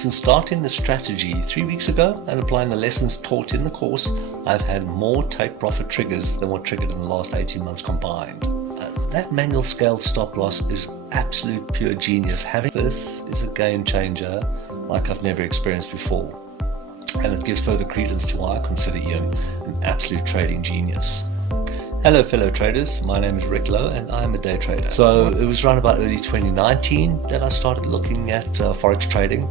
Since starting the strategy 3 weeks ago and applying the lessons taught in the course, I've had more take profit triggers than what triggered in the last 18 months combined. That manual scaled stop loss is absolute pure genius. Having this is a game changer like I've never experienced before. And it gives further credence to why I consider Ian an absolute trading genius. Hello fellow traders, my name is Rick Louw and I'm a day trader. So it was around about early 2019 that I started looking at Forex trading.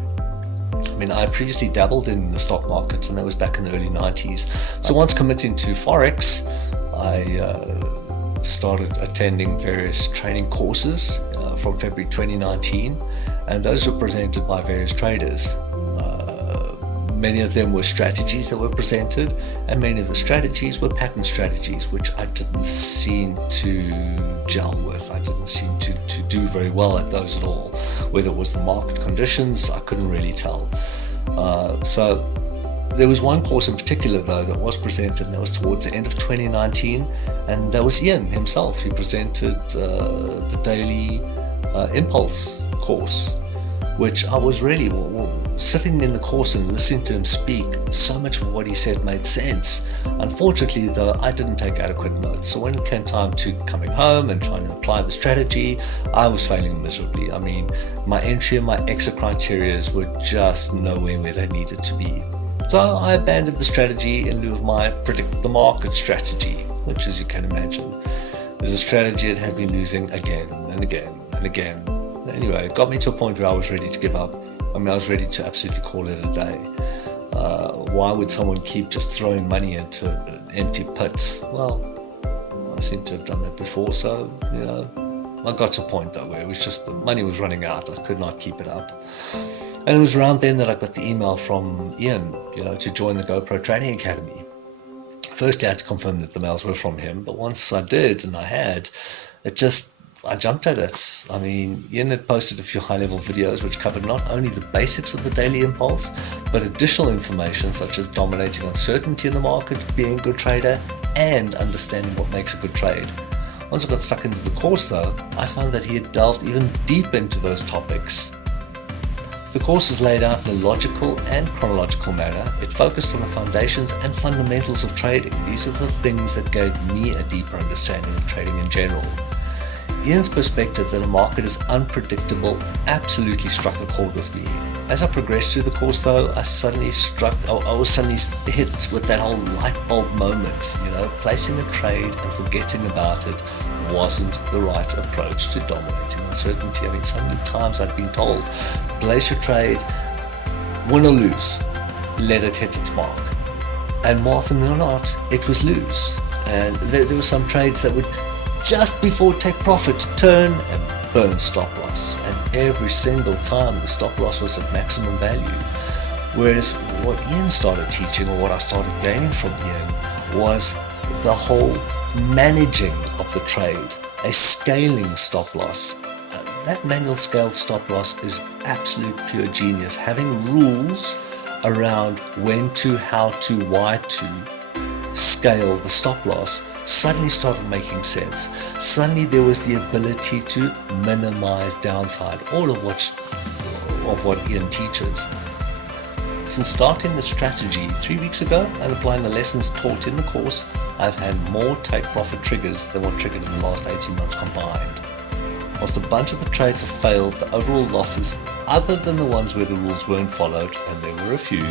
I mean, I previously dabbled in the stock market and that was back in the early 90s. So once committing to Forex, I started attending various training courses from February 2019, and those were presented by various traders. Many of them were strategies that were presented, and many of the strategies were pattern strategies, which I didn't seem to gel with. I didn't seem to do very well at those at all. Whether it was the market conditions, I couldn't really tell. So there was one course in particular though that was presented, and that was towards the end of 2019, and that was Ian himself. He presented the daily impulse course, which I was really sitting in the course and listening to him speak. So much of what he said made sense. Unfortunately though, I didn't take adequate notes, so when it came time to coming home and trying to apply the strategy, I was failing miserably. I mean, my entry and my exit criteria were just nowhere where they needed to be. So I abandoned the strategy in lieu of my predict the market strategy, which, as you can imagine, is a strategy that had been losing again and again and again. Anyway, it got me to a point where I was ready to give up. I mean, I was ready to absolutely call it a day. Why would someone keep just throwing money into an empty pit? Well, I seem to have done that before, so, you know, I got to a point though where it was just the money was running out. I could not keep it up. And it was around then that I got the email from Ian, to join the GoPro Trading Academy. Firstly, I had to confirm that the mails were from him, but once I did, and I had, I jumped at it. I mean, Ian had posted a few high-level videos which covered not only the basics of the daily impulse, but additional information such as dominating uncertainty in the market, being a good trader, and understanding what makes a good trade. Once I got stuck into the course though, I found that he had delved even deep into those topics. The course is laid out in a logical and chronological manner. It focused on the foundations and fundamentals of trading. These are the things that gave me a deeper understanding of trading in general. Ian's perspective that a market is unpredictable absolutely struck a chord with me. As I progressed through the course though, I was suddenly hit with that whole light bulb moment. Placing a trade and forgetting about it wasn't the right approach to dominating uncertainty. I mean, so many times I'd been told, place your trade, win or lose, let it hit its mark. And more often than not, it was lose. And there were some trades that would just before take profit, turn and burn stop loss, and every single time the stop loss was at maximum value. Whereas what Ian started teaching, or what I started gaining from Ian, was the whole managing of the trade, a scaling stop loss. That manual scaled stop loss is absolute pure genius. Having rules around when to, how to, why to scale the stop loss suddenly started making sense. Suddenly there was the ability to minimize downside, all of what Ian teaches. Since starting the strategy 3 weeks ago and applying the lessons taught in the course, I've had more take profit triggers than what triggered in the last 18 months combined. Whilst a bunch of the trades have failed, the overall losses, other than the ones where the rules weren't followed, and there were a few,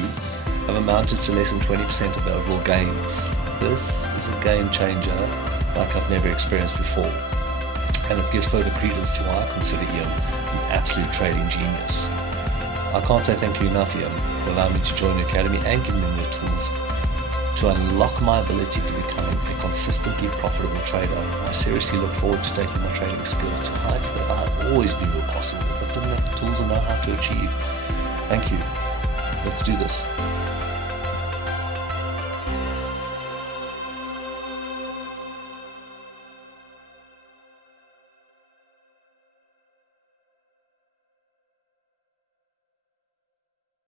have amounted to less than 20% of the overall gains. This is a game changer like I've never experienced before, and it gives further credence to why I consider Ian an absolute trading genius. I can't say thank you enough, Ian, for allowing me to join the academy and giving me the tools to unlock my ability to becoming a consistently profitable trader. I seriously look forward to taking my trading skills to heights that I always knew were possible, but didn't have the tools or know how to achieve. Thank you. Let's do this.